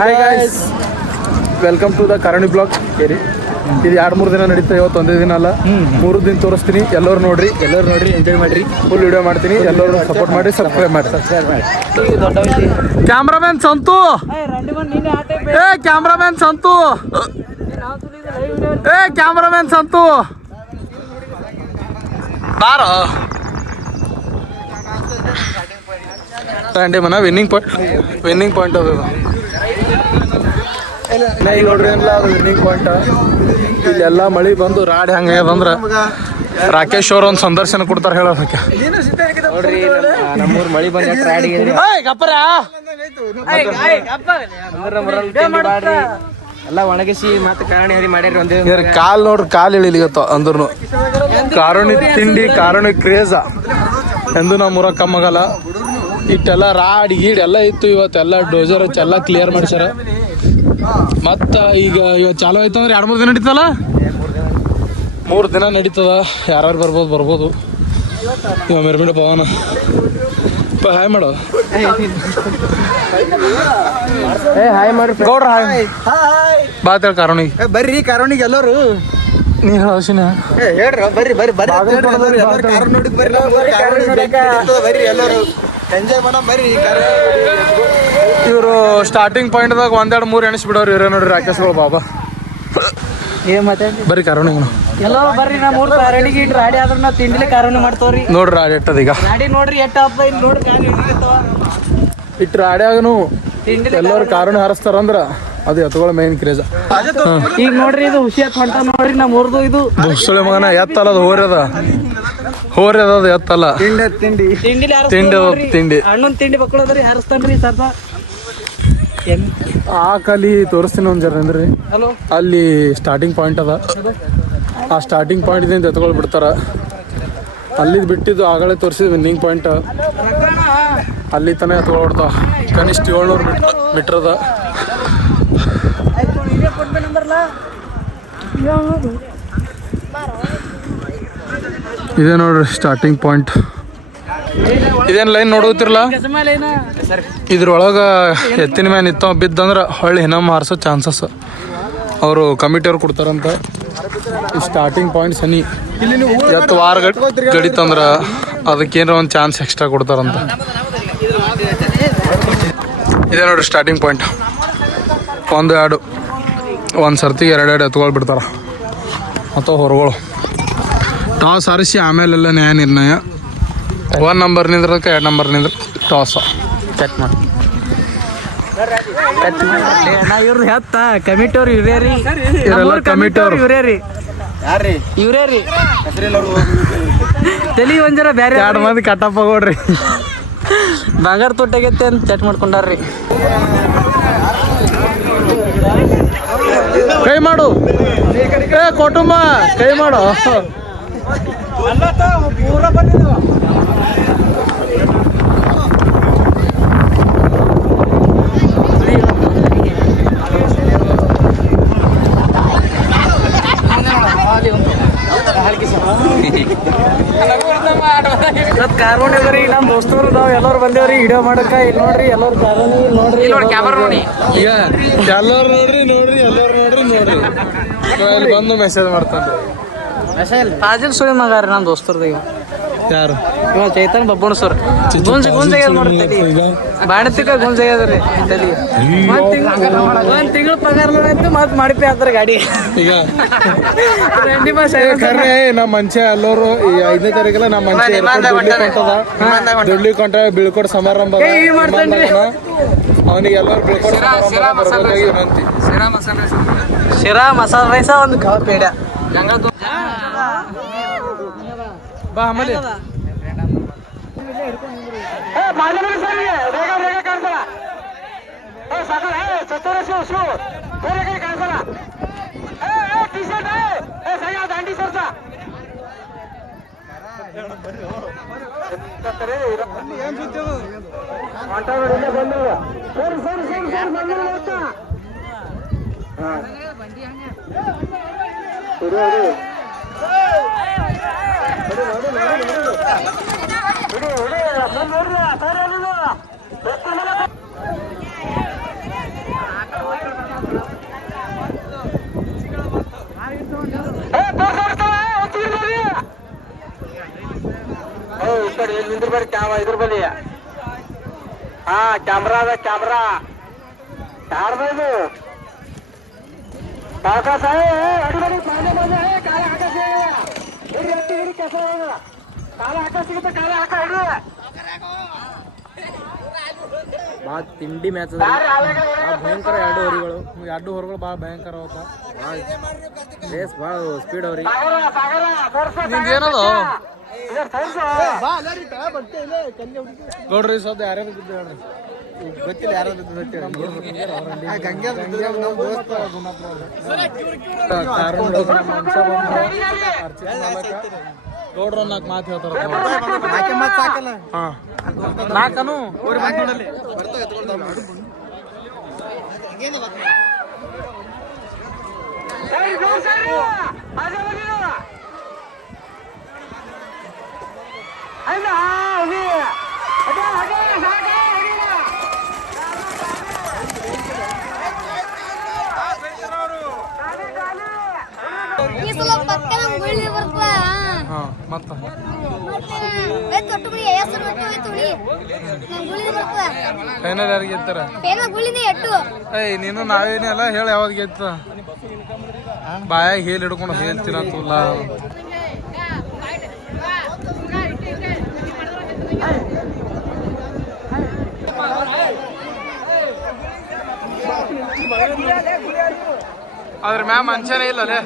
Hi guys, welcome to the ಕಾರಣಿ blog. ಕೇರಿ ಇದು 2-3 ದಿನ ನಡೀತಾ, ಇವತ್ತು ಒಂದೇ ದಿನ ಅಲ್ಲ, 3 ದಿನ ತೋರಿಸ್ತೀನಿ. ಎಲ್ಲರೂ ನೋಡ್ರಿ, ಎಂಜಾಯ್ ಮಾಡ್ರಿ. ಫುಲ್ ವಿಡಿಯೋ ಮಾಡ್ತೀನಿ, ಎಲ್ಲರೂ ಸಪೋರ್ಟ್ ಮಾಡಿ, ಸಬ್ಸ್ಕ್ರೈಬ್ ಮಾಡಿ. Cameraman Santu, cameraman Santu, cameraman Santu ಬಾರ ಅಂಡಿ ಮನ ವಿನ್ನಿಂಗ್ ಪಾಯಿಂಟ್ ಅದು ಈಗ ನೋಡ್ರಿ ಏನಿಲ್ಲ, ಅದು ವಿನ್ನಿಂಗ್ ಪಾಯಿಂಟ್. ಇಲ್ಲೆಲ್ಲ ಮಳಿ ಬಂದು ರಾಡಿ ಹಂಗೆ ಬಂದ್ರೆ ರಾಕೇಶ್ ಅವ್ರ ಒಂದು ಸಂದರ್ಶನ ಕೊಡ್ತಾರೆ ಹೇಳೋದಕ್ಕೆ. ನಮ್ಮೂರ್ ಮಳಿ ಬಂದ ಎಲ್ಲ ಒಣಗಿಸಿ ಮತ್ತೆ ಕಾರಣಿ ಹರಿ ಮಾಡ್ಯಾರ. ಒಂದೇ ಕಾಲ್ ನೋಡ್ರಿ, ಕಾಲ್ ಇಳಿಲಿಗತ್ತ ಅಂದ್ರೂ ಕಾರುಣಿ ತಿಂಡಿ, ಕಾರುಣಿ ಕ್ರೇಜ ಎಂದು ನಮ್ಮ ಊರಾಗ ಕಮ್ಮಗಲ್ಲ. ಇಟ್ಟೆಲ್ಲ ರಾಡಿ ಗೀಡ್ ಎಲ್ಲ ಇತ್ತು, ಇವತ್ತೆಲ್ಲ ಡೋಜರ್ ಎಲ್ಲ ಕ್ಲಿಯರ್ ಮಾಡ್ಸ್ಯಾರ. ಮತ್ತು ಈಗ ಇವತ್ತು ಚಾಲು ಆಯ್ತು ಅಂದ್ರೆ 2-3 ದಿನ ನಡೀತಲ್ಲ, 3 ದಿನ ನಡೀತದ. ಯಾರ್ಯಾರು ಬರ್ಬೋದು. ಇವ ಮೆರ್ಮಿಡ ಪವನ ಹಾಯ್ ಮಾಡೋ, ಹಾಯ್ ಮಾಡ್ರಿ ಗೌಡ್ರ ಹಾಯ್ ಬಾತ್ ಹೇಳಿ ಕಾರುಣಿಗೆ. ಬರ್ರಿ ಕಾರಣಿಗೆ ಎಲ್ಲರೂ ನೀ ಹೇಳೋಸಿನ ಹೇಳ್ರಿ, ಬರ್ರಿ ಎಲ್ಲರೂ ಎಂಜಾಯ್ ಮಾಡೋ ಬರ್ರಿ. ಇವರು ಸ್ಟಾರ್ಟಿಂಗ್ ಪಾಯಿಂಟ್ದಾಗ 1-2-3 ಎಣಿಸ್ ಬಿಡೋರು ಇರೋ ನೋಡ್ರಿ ರಾಕೇಶ್ಗಳು ಬಾಬಾ. ಬರ್ರಿ ಕಾರುಣಿಗೆ ಎಲ್ಲೋ ಬರ್ರಿ. ನಾ 3 ಕಾರಣಿಗೆ ಇಟ್ಟು ರಾಡಿ ಆದ್ರೆ ನಾವು ತಿಂಡಿಲಿ ಕಾರಣಿ ಮಾಡ್ತವ್ರಿ. ನೋಡ್ರಿ ರಾಡಿ ಎಟ್ಟದ ಈಗ ರಾಡಿ ನೋಡ್ರಿ ಎಟ್ಟ ಹಬ್ಬ ಇಲ್ಲಿ ನೋಡಿ ಕಾಲು ಹಿಡಿತಾವ. ಇಟ್ಟು ರಾಡ್ಯಾಗನು ಎಲ್ಲರೂ ಕಾರಣ ಹಾರಿಸ್ತಾರಂದ್ರ ಅದು ಎತ್ತುಗಳ ಮೇನ್ ಕ್ರೇಜ. ಈಗ ನೋಡ್ರಿ ಇದು ಹುಷಿ ಹತ್ ಹೊಂಟ ನೋಡ್ರಿ. ನಾ ಮೂರ್ದು ಇದು ಬುಸ್ಸಳೆ ಮಗನ ಎತ್ತಲ್ಲ, ಅದು ಹೋರ್ಯದ ಅದು ಎತ್ತಲ್ಲ. ತಿಂಡಿ ಹಣ್ಣೊಂದು ತಿಂಡಿ ಬಕ್ಕಳದ್ರಿ ಹಾರಿಸ್ತಾನ್ರಿ ಸರ್ದ. ಆ ಕಲಿ ತೋರಿಸ್ತೀನಿ ಒಂದ್ ಜರ ಅಂದ್ರಿ. ಅಲ್ಲಿ ಸ್ಟಾರ್ಟಿಂಗ್ ಪಾಯಿಂಟ್ ಅದ, ಆ ಸ್ಟಾರ್ಟಿಂಗ್ ಪಾಯಿಂಟ್ ಇಂದ ಎತ್ಕೊಳ್ ಬಿಡ್ತಾರ. ಅಲ್ಲಿದ್ ಬಿಟ್ಟಿದ್ದು ಆಗಲೇ ತೋರಿಸಿದ ವಿನ್ನಿಂಗ್ ಪಾಯಿಂಟ್, ಅಲ್ಲಿ ತನ ಎತ್ಕೊಳ್ಬಿಡ್ತಾವ. ಕನಿಷ್ಠ 700 ಮೀಟರ್ ಅದ. ಇದೇ ನೋಡ್ರಿ ಸ್ಟಾರ್ಟಿಂಗ್ ಪಾಯಿಂಟ್. ಇದೇನು ಲೈನ್ ನೋಡುತ್ತಿರಲ್ಲ, ಇದ್ರೊಳಗೆ ಎತ್ತಿನ ಮ್ಯಾನ್ ನಿಂತವ ಬಿದ್ದಂದ್ರೆ ಹೊಳ್ಳಿ ಹಿನಮ್ ಹಾರಿಸೋ ಚಾನ್ಸಸ್ ಅವರು ಕಮಿಟಿಯವ್ರು ಕೊಡ್ತಾರಂತ. ಈ ಸ್ಟಾರ್ಟಿಂಗ್ ಪಾಯಿಂಟ್ ಸನಿ ಎತ್ತು ವಾರ ಗಡಿತಂದ್ರೆ ಅದಕ್ಕೇನಾರ ಒಂದು ಚಾನ್ಸ್ ಎಕ್ಸ್ಟ್ರಾ ಕೊಡ್ತಾರಂತ. ಇದೇ ನೋಡ್ರಿ ಸ್ಟಾರ್ಟಿಂಗ್ ಪಾಯಿಂಟ್. 1-2 ಒಂದು ಸರ್ತಿಗೆ 2 ಎತ್ಕೊಳ್ ಬಿಡ್ತಾರ ಅಥವಾ ಹೊರಗಳು. ಟಾಸ್ ಹಾರಿಸಿ ಆಮೇಲೆಲ್ಲ ನ್ಯಾಯ ನಿರ್ಣಯ. 1 ನಂಬರ್ ನಿಂದ್ರಕ್ಕೆ 2 ನಂಬರ್ ನಿಂದ್ರ ಟಾಸ್ ಚೆಕ್ ಮಾಡಿ. ಇವ್ರದ್ದು ಹೆತ್ತ ಕಮಿಟಿಯವ್ರು ಇವರೇ ರೀ, ಇವರೆಲ್ಲ ಕಮಿಟಿಯವ್ರು ಇವರೇ ರೀ, ಇವರೇ ರೀ. ತಲಿ ಒಂಜರ ಬೇರೆ 2 ಮಂದಿ ಕಟ್ಟಪ್ಪ ಕೊಡ್ರಿ. ಬಂಗಾರ ತೊಟ್ಟಾಗೈತೆ ಅಂತ ಚೆಕ್ ಮಾಡ್ಕೊಂಡಾರ್ರಿ. ಕೈ ಮಾಡು ಕುಟುಂಬ, ಕೈ ಮಾಡು. ಕಾರೋಣಿ ಅದರಿ, ನಮ್ಮ ದೋಸ್ತರು ನಾವು ಎಲ್ಲರೂ ಬಂದೇವ್ರಿ ವಿಡಿಯೋ ಮಾಡಕ್ಕ. ಇಲ್ಲಿ ನೋಡ್ರಿ ಎಲ್ಲರೂ ಕಾರೋಣಿ ನೋಡ್ರಿ, ಈಗ ಎಲ್ಲರೂ ನೋಡ್ರಿ ಬಂದು ಮೆಸೇಜ್ ಮಾಡ್ತಾನೆ. ಫಾಜಿಲ್ ಸುಳಿ ಮಗ ರೀ ನಮ್ಮ ದೋಸ್ತರ್ದು. ಯಾರು ಇವ ಚೈತನ್ ಬಬ್ಬಣ ಸರ್ ಗುಂಜಾಗ್ಯದ ನೋಡ್ರಿ, ಬಾಣತಿಕ ಗುಂಜಾಗ್ಯದ್ರಿ. ಒಂದ್ ತಿಂಗಳು ಪಗಾರ ಮತ್ ಮಾಡಿಪಿ ಆತರ ಗಾಡಿ. ಈಗ ನಮ್ಮ ಮನುಷ್ಯ ಎಲ್ಲರೂ 5ನೇ ತಾರೀಕಲ್ಲ ನಮ್ಮ ಮನುಷ್ಯ ದೊಡ್ಲಿ ಕೊಂಟ ಬೀಳ್ಕೊಡ್ ಸಮಾರಂಭ. ಅವನಿಗೆ ಎಲ್ಲರೂ ಬೀಳ್ಕೊಡ್ ವಿನಂತಿ. ಶಿರಾ ಮಸಾಲ ರೈಸ ಒಂದು ಪೇಡ ಬಾ ಆಮೇಲೆ ಕ್ಯಾಮ್ರಾ ಅದ ಕ್ಯಾಮ್ರಾ ಯಾರ್ದು ಆಕಾಶ ಅಡಿಬಡಿ ಮಾನ್ಯ ಮಾನ್ಯ ಕಾಲ ಆಕಾಶ ಹಿಡಿ ಹತ್ತಿ ಹಿಡಿ ಕೆಸ ಕಾಲ ಆಕಾಶ ಸಿಗುತ್ತೆ ಕಾಲ ಹಾಕ ಹಿಡಿ ಭಾಳ ತಿಂಡಿ ಮ್ಯಾಚ್ ಅದ ಭಯಂಕರ ಎರಡು ಹೊರಗಳು ಭಾಳ ಭಯಂಕರ ಅವತ್ತ ರೇಸ್ ಭಾಳ ಸ್ಪೀಡ್ ಅವ್ರಿ ನಿಂದೇನದು ನೋಡ್ರಿ ಸದ್ಯ ಯಾರ್ಯಾರು ಬಿದ್ದು ಹೇಳ್ರಿ ಗೊತ್ತಿಲ್ಲ ಯಾರು ನೋಡ್ರ ನಾಲ್ಕು ಮಾತು ಹೇಳ್ತಾರ ಸಾಕಲ್ಲ ಹಾ ನಾಲ್ಕನು ಈ ಸಲ ಪಕ್ಕ ನಮ್ ಗುಳ್ಳಿ ಬರ್ತದ ಹಾ ಮತ್ತ ತೊಟ್ಟು ಬಿಡಿ ಹೆಸರು ಬಿಟ್ಟು ಬಿಡಿ ನಮ್ ಗುಳ್ಳಿ ಬರ್ತದ ಫೈನಲ್ ಯಾರಿಗೆ ಗೆಲ್ತಾರ ಏನೋ ಗುಳ್ಳಿನೇ ಎಟ್ಟು ಏಯ್ ನೀನು ನಾವೇನೆಲ್ಲ ಹೇಳಿ ಯಾವ್ದು ಗೆತ್ತ ಬಾಯಾಗ ಹೇಳಿ ಹಿಡ್ಕೊಂಡು ಹೇಳ್ತೀರ ತುಲ್ಲ ಅದ್ರ ಮ್ಯಾಮ್ ಮನುಷ್ಯನೇ ಇಲ್ಲ ಅಲ್ಲೇ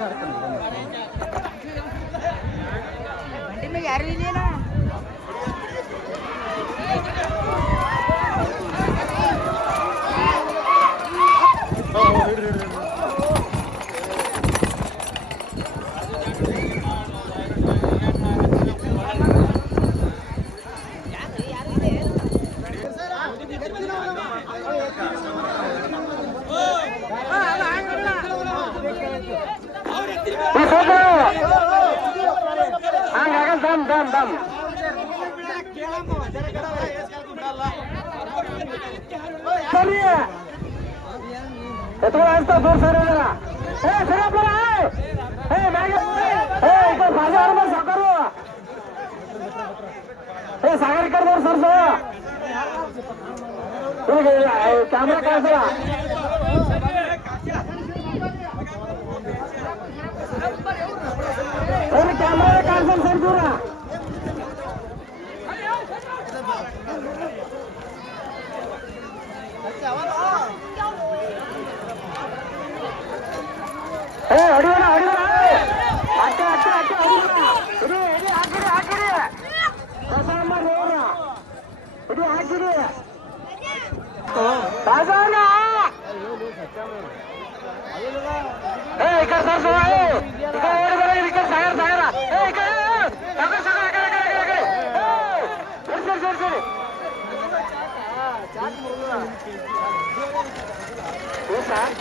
दूर सर सागर कर सर कैमरा कैसा कैमरा कैंसल सर पूरा ಅಡಿಯೋಣ ಅಡಿಯೋಣ ಅಟ್ಟೆ ಅಟ್ಟೆ ಅಟ್ಟೆ ಅಡಿಯೋಣ ಇಡಿ ಇಡಿ ಹಾಕಿರಿ ಹಾಕಿರಿ ಪ್ರಸಾದ ನೋಡ್ರ ಇಡಿ ಹಾಕಿರಿ ರಾಜಣ್ಣ ಈ ಕಡೆ ಸರ್ ಸೋ ಈ ಕಡೆ ಓಡಿ ಬರ ಈ ಕಡೆ ಸಾಗರ ಸಾಗರ ಈ ಕಡೆ ಸಾಗರ ಸಾಗರ ಆ ಕಡೆ ಆ ಕಡೆ ಸರಿ ಸರಿ ಸರಿ ಚಾಟ್ ಮುಗಿದ ಸರ್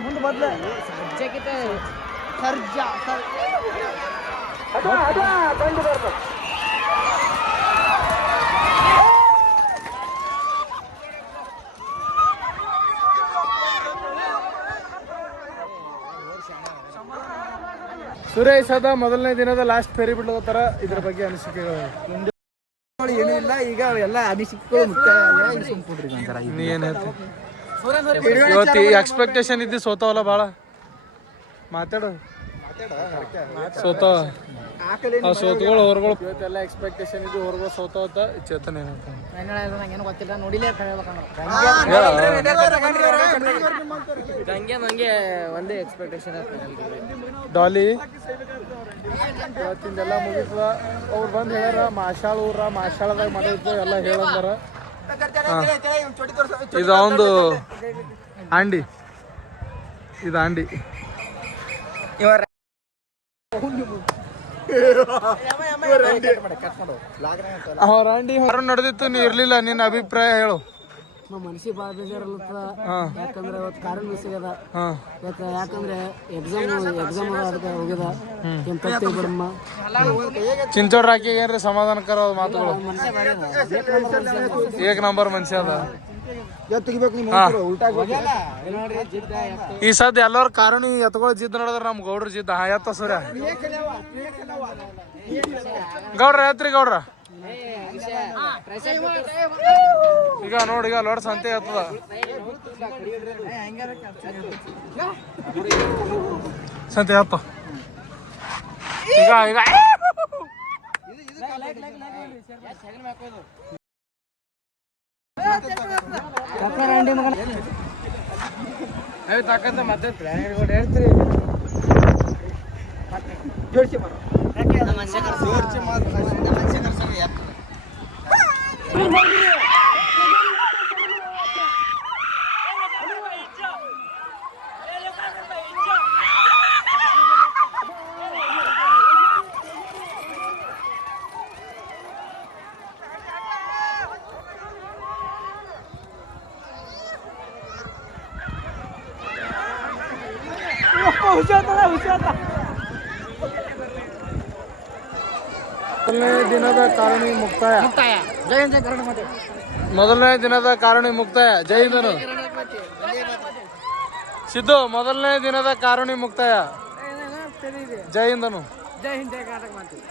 ಮುಂದೆ ಬದ್ಲ ಬಂದು ಬರ್ಬೇಕು ಸುರೇಶ್ ಅದ ಮೊದಲನೇ ದಿನದ ಲಾಸ್ಟ್ ಫೇರಿ ಬಿಡ್ಲತ್ತಾರ ಇದ್ರ ಬಗ್ಗೆ ಅನಿಸಿಕೆಗಳು ಏನೂ ಇಲ್ಲ ಈಗ ಎಲ್ಲ ಅನಿಸಿಕೆಗಳು ಮುಖ್ಯ ನೀ ಏನ್ ಹೇಳ್ತಿ ಇವತ್ತು ಎಕ್ಸ್ಪೆಕ್ಟೇಷನ್ ಇದ್ದು ಸೋತಾವಲ್ಲ ಭಾಳ ಮಾತಾಡು ಸೋತಾವ ಆ ಸೋತ್ಗಳು ಹೊರಗಳು ಇವತ್ತೆಲ್ಲ ಎಕ್ಸ್ಪೆಕ್ಟೇಷನ್ ಇದ್ದು ಹೊರಗಳು ಸೋತಾವತ್ತ ಚೇತನ ನಂಗೇನು ಗೊತ್ತಿಲ್ಲ ನೋಡಿಲ್ಲ ನಂಗೆ ಒಂದೇ ಎಕ್ಸ್ಪೆಕ್ಟೇಷನ್ ಡಾಲಿ ಇವತ್ತಿಂದೆಲ್ಲ ಮುಗಿತದ ಅವ್ರು ಬಂದು ಹೇಳ್ಯಾರ ಮಾಶಾಳದಾಗ ಮಾಡಿದ್ದು ಎಲ್ಲ ಹೇಳಂದಾರ ಇದು ಒಂದು ಆಂಡಿ ಇದು ಆಂಡಿ ಅವ್ರ ಆಂಡಿ ಹೊರ ನಡೆದಿತ್ತು ನೀ ಇರ್ಲಿಲ್ಲ ನಿನ್ನ ಅಭಿಪ್ರಾಯ ಹೇಳು ಮನಸ್ಸಿಗೆ ಭಾಳ ಬೇಜಾರಲ್ಲತ್ತ ಯಾಕಂದ್ರೆ ಇವತ್ತು ಕಾರಣ ಮಿಸ್ ಆಗ್ಯದ ಯಾಕಂದ್ರೆ ಎಕ್ಸಾಮ್ ಅದಕ್ಕೆ ಹೋಗ್ಯದ ಎಂತ ಬಿಡಮ್ಮ ಚಿಂಚೋಡ್ ರಾಕಿ ಏನ್ರಿ ಸಮಾಧಾನಕರ ಮಾತುಗಳು ಏಕ್ ನಂಬರ್ ಮನುಷ್ಯ ಅದ ಈ ಸದ್ ಎಲ್ಲರ ಕಾರಣ ಎತ್ಕೊಳ್ಳೋ ಜಿದ್ ನೋಡಿದ್ರ ನಮ್ ಗೌಡ್ರ ಜಿದ್ದ ಎತ್ತ ಸೂರ್ಯ ಗೌಡ್ರ ಎತ್ರಿ ಗೌಡ್ರ ಈಗ ನೋಡಿ ಈಗ ಲೋಡ್ ಸಂತೆ ಎತ್ತದ ಸಂತೆ ಎತ್ತ ಈಗ ಈಗ ತಾಕತ್ತ ಮತ್ತೆ ಹೇಳ್ತೀರಿ ಮೊದಲನೇ ದಿನದ ಕಾರಣಿ ಮುಕ್ತಾಯ ಮೊದಲನೇ ದಿನದ ಕಾರಣಿ ಮುಕ್ತಾಯ ಜೈ ಹಿಂದನು ಸಿದ್ದು ಮೊದಲನೇ ದಿನದ ಕಾರಣಿ ಮುಕ್ತಾಯ ಜೈ ಹಿಂದನು ಜೈ ಹಿಂದ್ ಜೈ ಕರ್ನಾಟಕ ಮಾಡ್ತೀವಿ